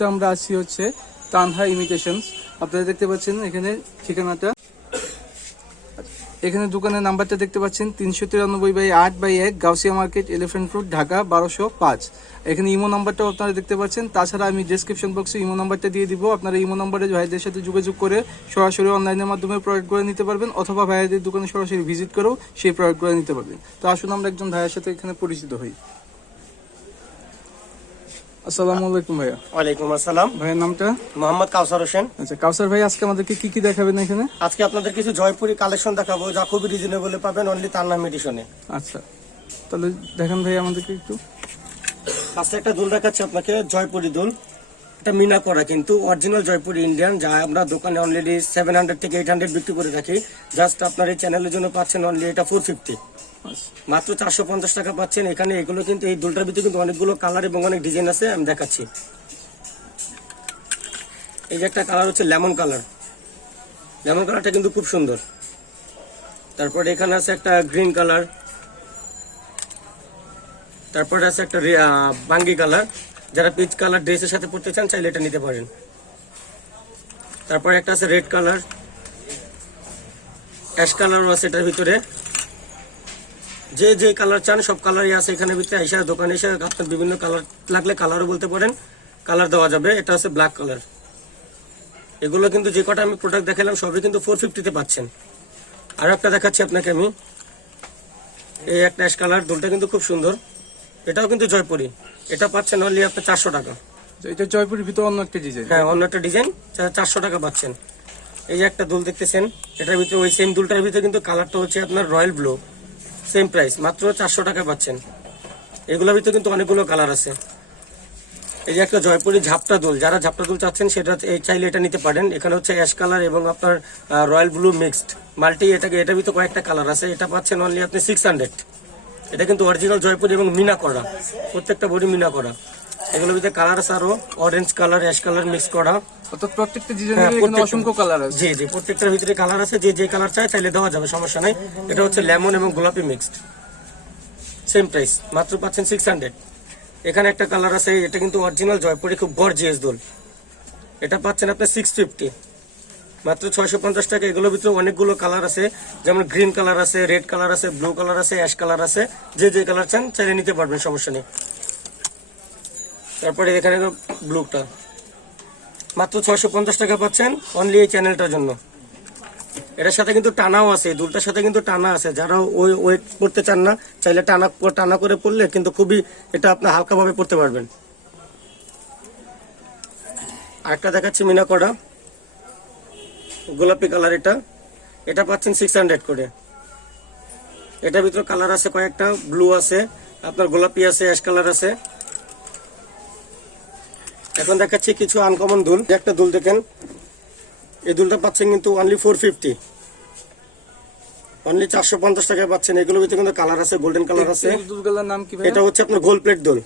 মুহূর্তে আমরা আছি হচ্ছে তানহা ইমিটেশনস আপনারা দেখতে পাচ্ছেন এখানে ঠিকানাটা। এখানে দোকানের নাম্বারটা দেখতে পাচ্ছেন তিনশো তিরানব্বই বাই আট বাই এক Gausia market elephant road Dhaka, বারোশো পাঁচ। এখানে ইমো নাম্বারটাও আপনারা দেখতে পাচ্ছেন। তাছাড়া আমি ডিসক্রিপশন বক্সে ইমো নাম্বারটা দিয়ে দিব। আপনারা ইমো নাম্বারে ভাইদের সাথে যোগাযোগ করে সরাসরি অনলাইনের মাধ্যমে প্রোডাক্ট করে নিতে পারবেন অথবা ভাইয়াদের দোকানে সরাসরি ভিজিট করেও সেই করে নিতে পারবেন। তো আসুন আমরা একজন ভাইয়ের সাথে এখানে পরিচিত হই। আসসালামু আলাইকুম ভাইয়া। ওয়ালাইকুম আসসালাম। ভাইয়ের নামটা? মোহাম্মদ কাউসার হোসেন। আচ্ছা কাউসার ভাই আজকে আমাদেরকে কি কি দেখাবেন এখানে? আজকে আপনাদের কিছু জয়পুরি কালেকশন দেখাবো যা খুবই রিজনেবল পাবেন অনলি তার নাম আচ্ছা তাহলে দেখেন ভাই আমাদেরকে একটু। ফার্স্টে একটা দুল দেখাচ্ছি আপনাকে জয়পুরি দুল। এটা মিনা করা কিন্তু অরিজিনাল জয়পুরি ইন্ডিয়ান যা আমরা দোকানে অলরেডি সেভেন হান্ড্রেড থেকে এইট হান্ড্রেড বিক্রি করে থাকি। জাস্ট আপনার এই চ্যানেলের জন্য পাচ্ছেন অনলি এটা ফোর ফিফটি মাত্র চারশো পঞ্চাশ টাকা পাচ্ছেন। এখানে এগুলো কিন্তু, এই দুলটার ভিতরে কিন্তু অনেকগুলো কালার এবং অনেক ডিজাইন আছে, আমি দেখাচ্ছি। এই যে একটা কালার হচ্ছে লেমন কালার। লেমন কালারটা কিন্তু খুব সুন্দর। তারপরে এখানে আছে একটা গ্রিন কালার। তারপরে আছে একটা বাঙ্গি কালার। যারা পিচ কালার ড্রেসের সাথে পড়তে চান, চাইলে এটা নিতে পারেন। তারপরে একটা আছে রেড কালার। অ্যাশ কালারও আছে এটার ভিতরে। যে যে কালার চান সব কালারই আছে এখানে ভিতরে। এসে দোকানে এসে আপনার বিভিন্ন কালার লাগলে কালারও বলতে পারেন কালার দেওয়া যাবে। এটা হচ্ছে ব্ল্যাক কালার এগুলো কিন্তু যে কটা আমি প্রোডাক্ট দেখালাম সবই কিন্তু ফোর ফিফটিতে পাচ্ছেন। আর একটা দেখাচ্ছি আপনাকে আমি। এই একটা অ্যাশ কালার দুলটা কিন্তু খুব সুন্দর। এটাও কিন্তু জয়পুরি। এটা পাচ্ছেন অনলি আপনার চারশো টাকা। আচ্ছা, এটা জয়পুরের ভিতরে অন্য একটা ডিজাইন হ্যাঁ অন্য একটা ডিজাইন চারশো টাকা পাচ্ছেন। এই যে একটা দুল দেখতেছেন এটার ভিতরে ওই সেম দুলটার ভিতরে কিন্তু কালারটা হচ্ছে আপনার রয়্যাল ব্লু সেম প্রাইস মাত্র চারশো টাকা পাচ্ছেন। এগুলোর ভিতরে কিন্তু অনেকগুলো কালার আছে। এই যে একটা জয়পুরি ঝাপটা দোল, যারা ঝাপটা দোল চাচ্ছেন, সেটা এই চাইলে এটা নিতে পারেন। এখানে হচ্ছে অ্যাশ কালার এবং আপনার রয়্যাল ব্লু মিক্সড মাল্টি এটাকে এটা ভিতরে কয়েকটা কালার আছে। এটা পাচ্ছেন অনলি আপনি সিক্স হান্ড্রেড এটা কিন্তু অরিজিনাল জয়পুরি এবং মিনা করা। প্রত্যেকটা বডি মিনা করা। এগুলোর ভিতরে কালার আছে আরও orange colour ash colour mix করা। অর্থাৎ প্রত্যেকটা হ্যাঁ, ডিজাইনের এখানে অসংখ্য কালার আছে। জি জি প্রত্যেকটার ভিতরে কালার আছে যে যে কালার চাই দেওয়া যাবে সমস্যা নাই। এটা হচ্ছে লেমন এবং গোলাপি মিক্সড সেম প্রাইস মাত্র পাচ্ছেন সিক্স হান্ড্রেড এখানে একটা কালার আছে এটা কিন্তু অরিজিনাল জয়পুরি খুব গর্জিয়াস দোল। এটা পাচ্ছেন আপনি সিক্স ফিফটি মাত্র ছয়শো পঞ্চাশ টাকা এগুলোর ভিতরে অনেকগুলো কালার আছে। যেমন গ্রিন কালার আছে রেড কালার আছে ব্লু কালার আছে অ্যাশ কালার আছে। যে যে কালার চান চাইলে নিতে পারবেন সমস্যা নেই। তারপরে এখানে ব্লুটা। মাত্র ছয়শো পঞ্চাশ টাকা পাচ্ছেন অনলি এই চ্যানেলটার জন্য। এটার সাথে কিন্তু টানাও আছে দুলটার সাথে কিন্তু টানা আছে। যারা ওই ওয়েট করতে চান না, চাইলে টানা টানা করে পড়লে কিন্তু খুবই এটা আপনি হালকাভাবে পড়তে পারবেন। আরেকটা দেখাচ্ছি মিনা করা গোলাপি কালার এটা। এটা পাচ্ছেন সিক্স হান্ড্রেড করে। এটার ভিতরে কালার আছে কয়েকটা ব্লু আছে, আপনার গোলাপি আছে অ্যাশ কালার আছে। এখন দেখাচ্ছি কিছু আনকমন দুল। একটা দুল দেখেন। এই দুলটা পাচ্ছেন কিন্তু অনলি ফোর ফিফটি অনলি চারশো পঞ্চাশ টাকায় পাচ্ছেন। এগুলোর ভিতরে কিন্তু কালার আছে গোল্ডেন কালার আছে। দুলগুলোর নাম কি এটা হচ্ছে আপনার গোল প্লেট দোল।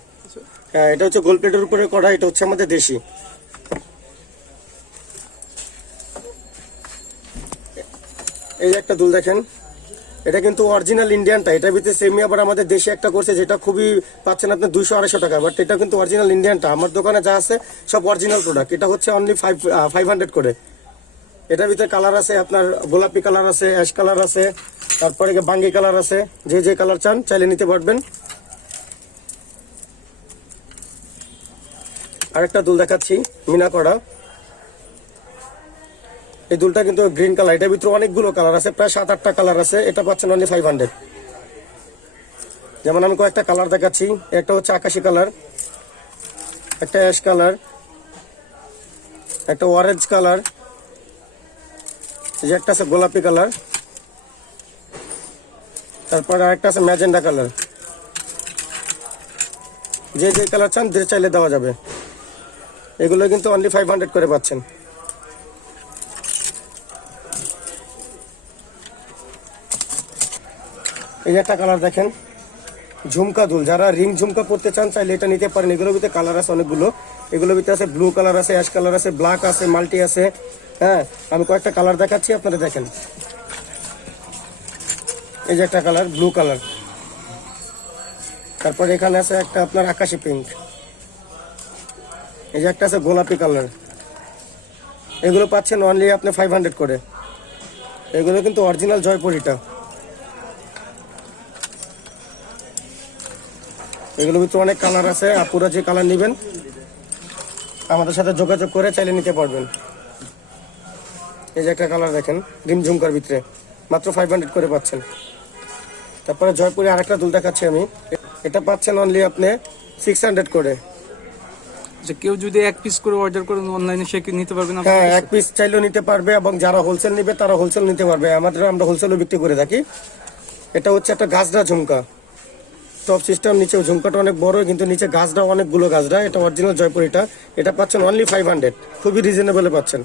হ্যাঁ এটা হচ্ছে গোল প্লেটের উপরে করা এটা হচ্ছে আমাদের দেশি। এই যে একটা দুল দেখেন। এটা কিন্তু অরিজিনাল ইন্ডিয়ানটা এটার ভিতরে সেমি আবার আমাদের দেশে একটা করছে যেটা খুবই পাচ্ছেন আপনি দুইশো আড়াইশো টাকা বাট এটা কিন্তু অরিজিনাল ইন্ডিয়ানটা আমার দোকানে যা আছে, সব অরিজিনাল প্রোডাক্ট এটা হচ্ছে অনলি ফাইভ ফাইভ হান্ড্রেড করে। এটার ভিতরে কালার আছে আপনার গোলাপি কালার আছে অ্যাশ কালার আছে, তারপরে বাঙ্গি কালার আছে, যে যে কালার চান, চাইলে নিতে পারবেন। আরেকটা দুল দেখাচ্ছি, মিনা করা। এই দুলটা কিন্তু গ্রিন কালার এটার ভিতরে অনেকগুলো কালার আছে, প্রায় সাত, আটটা কালার আছে, এটা পাচ্ছেন অনলি ফাইভ হান্ড্রেড যেমন আমি কয়েকটা কালার দেখাচ্ছি, একটা হচ্ছে আকাশি কালার একটা অ্যাশ কালার একটা অরেঞ্জ কালার যে একটা আছে গোলাপি কালার তারপর আরেকটা আছে ম্যাজেন্ডা কালার যে যে কালার চান চাইলে দেওয়া যাবে। এগুলো কিন্তু অনলি ফাইভ হান্ড্রেড করে পাচ্ছেন। এই একটা কালার দেখেন। ঝুমকা দুল। যারা রিং ঝুমকা পড়তে চান, চাইলে এটা নিতে পারেন। এগুলোর ভিতরে কালার আছে অনেকগুলো। এগুলোর ভিতরে আছে ব্লু কালার আছে অ্যাশ কালার আছে ব্ল্যাক আছে মাল্টি আছে। হ্যাঁ আমি কয়েকটা কালার দেখাচ্ছি, আপনারা দেখেন। এই যে একটা কালার ব্লু কালার তারপর এখানে আছে একটা আপনার আকাশি পিঙ্ক এই যে একটা আছে গোলাপি কালার এগুলো পাচ্ছেন অনলি আপনি ফাইভ হান্ড্রেড করে। এগুলো কিন্তু অরিজিনাল জয়পুরিটা। এগুলোর ভিতরে অনেক কালার আছে আপুরা যে কালার নেবেন আমাদের সাথে যোগাযোগ করে চাইলে নিতে পারবেন। এই যে একটা কালার দেখেন ডিম ঝুমকার ভিতরে মাত্র ফাইভ হান্ড্রেড করে পাচ্ছেন। তারপরে জয়পুরে আরেকটা দুল দেখাচ্ছি আমি। এটা পাচ্ছেন অনলি আপনি সিক্স হান্ড্রেড করে। যে কেউ যদি এক পিস করে অর্ডার করেন অনলাইনে সে নিতে পারবেন আপনার হ্যাঁ এক পিস চাইলেও নিতে পারবে এবং যারা হোলসেল নেবে তারা হোলসেল নিতে পারবে। আমাদের আমরা হোলসেলও বিক্রি করে থাকি। এটা হচ্ছে একটা গাছডা ঝুমকা। টপ সিস্টেম নিচে ঝুমকাটা অনেক বড় কিন্তু নিচে গাছটা অনেকগুলো গাছডা এটা অরিজিনাল জয়পুর এটা এটা পাচ্ছেন অনলি ফাইভ হান্ড্রেড খুবই রিজনেবলে পাচ্ছেন।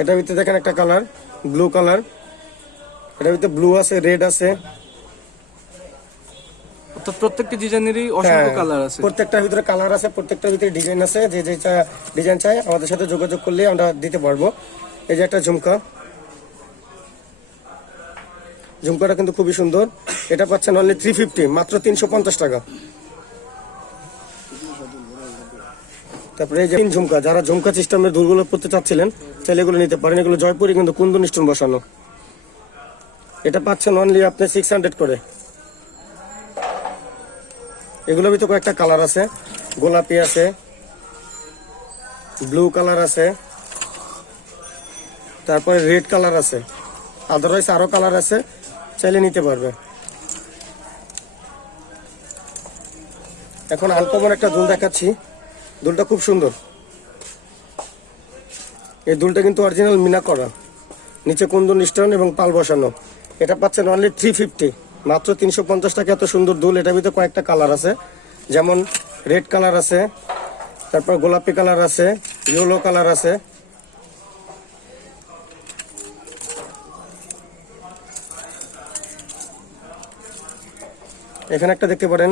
এটার ভিতরে দেখেন একটা কালার ব্লু কালার এটার ভিতরে ব্লু আছে রেড আছে। অর্থাৎ প্রত্যেকটি ডিজাইনেরই অসংখ্য হ্যাঁ, কালার আছে। প্রত্যেকটার ভিতরে কালার আছে প্রত্যেকটার ভিতরে ডিজাইন আছে যে যে ডিজাইন চাই আমাদের সাথে যোগাযোগ করলে আমরা দিতে পারব। এই যে একটা ঝুমকা। ঝুমকাটা কিন্তু খুবই সুন্দর। এটা পাচ্ছেন অনলি থ্রি ফিফটি মাত্র তিনশো পঞ্চাশ টাকা। তারপরে এই যে ঝুমকা, যারা ঝুমকা সিস্টেমের দুলগুলো করতে চাচ্ছিলেন, চাইলে এগুলো নিতে পারেন। এগুলো জয়পুরি কিন্তু কুন্দন স্টোন বসানো। এটা পাচ্ছেন অনলি আপনি সিক্স হান্ড্রেড করে। এগুলোর ভিতরে কয়েকটা কালার আছে। গোলাপি আছে। ব্লু কালার আছে। তারপরে রেড কালার আছে। আদারওয়াইজ আরও কালার আছে। চাইলে নিতে পারবে। এখন আনকমন একটা দুল দেখাচ্ছি। দুলটা খুব সুন্দর। এই দুলটা কিন্তু অরিজিনাল মিনা করা। নিচে কুন্দন, স্টোন এবং পাল বসানো। এটা পাচ্ছেন অনলি থ্রি ফিফটি মাত্র তিনশো পঞ্চাশ টাকা এত সুন্দর দুল। এটার ভিতরে কয়েকটা কালার আছে। যেমন রেড কালার আছে, তারপর গোলাপি কালার আছে ইয়েলো কালার আছে। এখানে একটা দেখতে পারেন,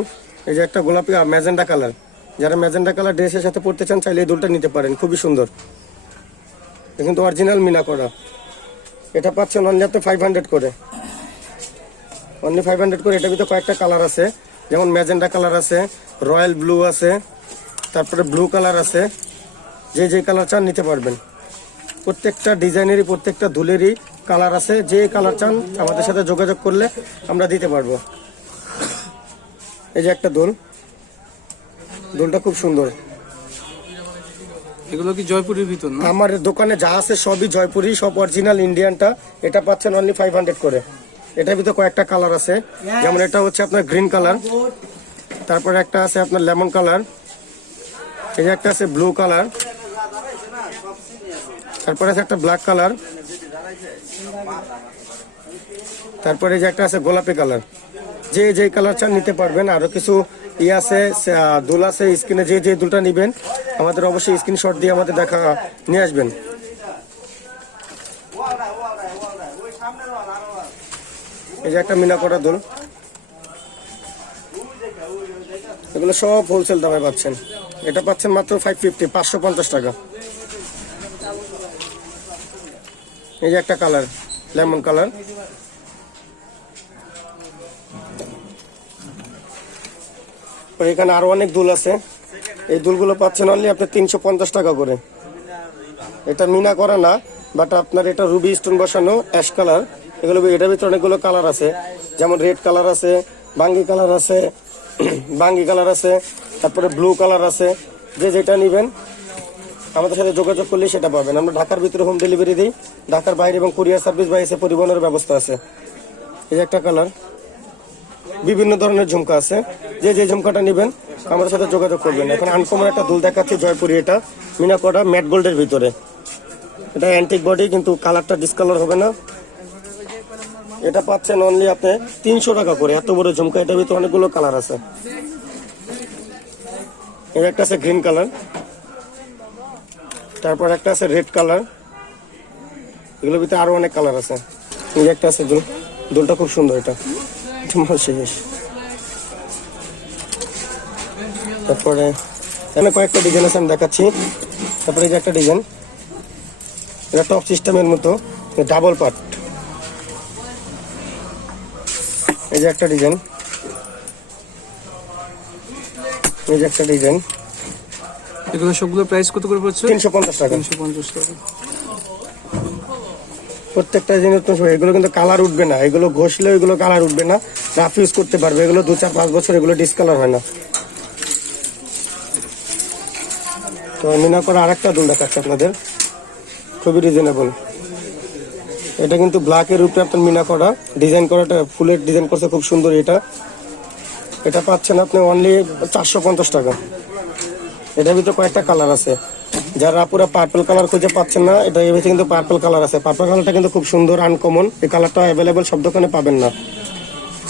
এই যে একটা গোলাপি ম্যাজেন্ডা কালার। যারা ম্যাজেন্ডা কালার ড্রেসের সাথে পড়তে চান, চাইলে এই দুলটা নিতে পারেন, খুবই সুন্দর। এটা কিন্তু অরিজিনাল মিনা করা। এটা পাচ্ছেন অনলি আপনি ফাইভ হান্ড্রেড করে। অনলি ফাইভ হান্ড্রেড করে এটা ভিতরে কয়েকটা কালার আছে। যেমন ম্যাজেন্ডা কালার আছে, রয়্যাল ব্লু আছে, তারপরে ব্লু কালার আছে। যে যে কালার চান নিতে পারবেন। প্রত্যেকটা ডিজাইনেরই, প্রত্যেকটা দুলেরই কালার আছে। যে কালার চান আমাদের সাথে যোগাযোগ করলে আমরা দিতে পারব। এই যে একটা দোল। দোলটা খুব সুন্দর। এগুলো কি জয়পুরের ভিতর না? আমার দোকানে যা আছে সবই জয়পুরি সব অরিজিনাল ইন্ডিয়ানটা এটা পাচ্ছেন অনলি ফাইভ হান্ড্রেড করে। এটার ভিতরে কয়েকটা কালার আছে। যেমন এটা হচ্ছে আপনার গ্রিন কালার তারপরে একটা আছে আপনার লেমন কালার এই যে একটা আছে ব্লু কালার তারপরে আছে একটা ব্ল্যাক কালার তারপরে এই যে একটা আছে গোলাপি কালার যে যে কালার চান নিতে পারবেন। আরও কিছু ই আছে দুল আছে, স্ক্রিনে যে যে দুলটা নিবেন, আমাদের অবশ্যই স্ক্রিনশট দিয়ে আমাদের দেখা, নিয়ে আসবেন। এই যে একটা মিনা করা দুল। এগুলো সব হোলসেল দামে পাচ্ছেন। এটা পাচ্ছেন মাত্র ফাইভ ফিফটি পাঁচশো পঞ্চাশ টাকা। এই যে একটা কালার লেমন কালার এখানে আরও অনেক দুল আছে। এই দুলগুলো পাচ্ছেন অনলি আপনি তিনশো পঞ্চাশ টাকা করে। এটা মিনা করা না বাট আপনার এটা রুবি স্টোন বসানো অ্যাশ কালার এগুলো এটার ভিতরে অনেকগুলো কালার আছে। যেমন রেড কালার আছে, বাঙ্গি কালার আছে, বাঙ্গি কালার আছে, তারপরে ব্লু কালার আছে। যে যেটা নেবেন, আমাদের সাথে যোগাযোগ করলে সেটা পাবেন। আমরা ঢাকার ভিতরে হোম ডেলিভারি দিই, ঢাকার বাইরে এবং কুরিয়ার সার্ভিস বা এসে পরিবহনের ব্যবস্থা আছে। এই একটা কালার বিভিন্ন ধরনের ঝুমকা আছে। যে যে ঝুমকাটা নেবেন আমাদের সাথে যোগাযোগ করবেন। এখন আনকমন একটা দুল দেখাচ্ছি জয়পুরি এটা মিনাকোটা ম্যাট গোল্ডের ভিতরে। এটা অ্যান্টিক বডি কিন্তু কালারটা ডিসকালার হবে না। এটা পাচ্ছেন অনলি আপনি তিনশো টাকা করে। এত বড় ঝুমকা, এটার ভিতরে অনেকগুলো কালার আছে। এর একটা আছে গ্রিন কালার তারপর একটা আছে রেড কালার এগুলোর ভিতরে আরও অনেক কালার আছে। এই একটা আছে দুল। দুলটা খুব সুন্দর এটা। তোমার শেষ তারপরে এখানে কয়েকটা ডিজাইন আছে আমি দেখাচ্ছি। তারপরে এই যে একটা ডিজাইন এটা টপ সিস্টেমের মতো ডাবল পার্ট এই যে একটা ডিজাইন এই যে একটা ডিজাইন এগুলো সবগুলো প্রাইস কত করে পড়ছে? তিনশো পঞ্চাশ টাকা। তিনশো পঞ্চাশ টাকা। প্রত্যেকটা জিনিস এগুলো কিন্তু কালার উঠবে না। এগুলো ঘষলে এগুলো কালার উঠবে না। রাফ ইউজ করতে পারবে। এগুলো দু চার পাঁচ বছর এগুলো ডিসকালার হয় না। তো মিনা করে আরেকটা দুল দেখাচ্ছে আপনাদের। খুবই রিজনেবল এটা কিন্তু ব্ল্যাকের উপরে আপনার মিনা করা। ডিজাইন করাটা, ফুলের ডিজাইন করছে খুব সুন্দর এটা। এটা পাচ্ছেন আপনি অনলি চারশো পঞ্চাশ টাকা। এটার ভিতরে কয়েকটা কালার আছে। যারা পুরো পার্পল কালার খুঁজে পাচ্ছেন না, এটা এর ভিতরে কিন্তু পার্পল কালার আছে। পার্পল কালারটা কিন্তু খুব সুন্দর আনকমন এই কালারটা অ্যাভেলেবেল সব দোকানে পাবেন না।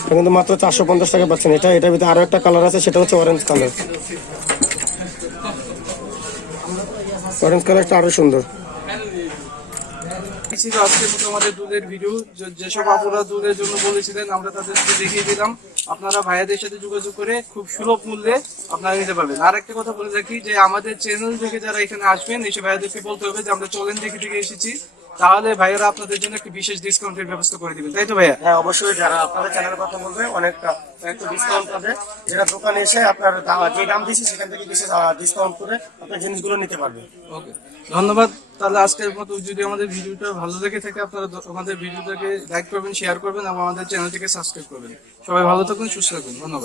কিন্তু মাত্র চারশো পঞ্চাশ টাকা পাচ্ছেন। এটা, এটার ভিতরে আরও একটা কালার আছে, সেটা হচ্ছে অরেঞ্জ কালার অরেঞ্জ কালারটা আরও সুন্দর। আমাদের দুধের ভিডিও দুধের জন্য বলেছিলেন, আমরা তাদেরকে দেখিয়ে দিলাম। আপনারা ভাইয়াদের সাথে যোগাযোগ করে খুব সুলভ মূল্যে আপনারা নিতে পারবেন। আর একটা কথা বলে রাখি যে, আমাদের চ্যানেল থেকে যারা এখানে আসবেন, এসে ভাইয়াদেরকে বলতে হবে যে, আমরা চলেন দেখে থেকে এসেছি। তাহলে ভাইয়েরা আপনাদের জন্য একটি বিশেষ ডিসকাউন্টের ব্যবস্থা করে দিবেন তাই তো ভাইয়া? হ্যাঁ অবশ্যই যারা আপনাদের চ্যানেলের কথা বলবে অনেক একটু ডিসকাউন্ট পাবে। যেটা দোকানে এসে আপনার যে দাম দিচ্ছি সেখান থেকে বিশেষ ডিসকাউন্ট করে আপনার জিনিসগুলো নিতে পারবে। ওকে ধন্যবাদ। তাহলে আজকের মতো যদি আমাদের ভিডিওটা ভালো লেগে থাকে আপনারা আমাদের ভিডিওটাকে লাইক করবেন শেয়ার করবেন এবং আমাদের চ্যানেলটিকে সাবস্ক্রাইব করবেন। সবাই ভালো থাকুন সুস্থ থাকুন। ধন্যবাদ।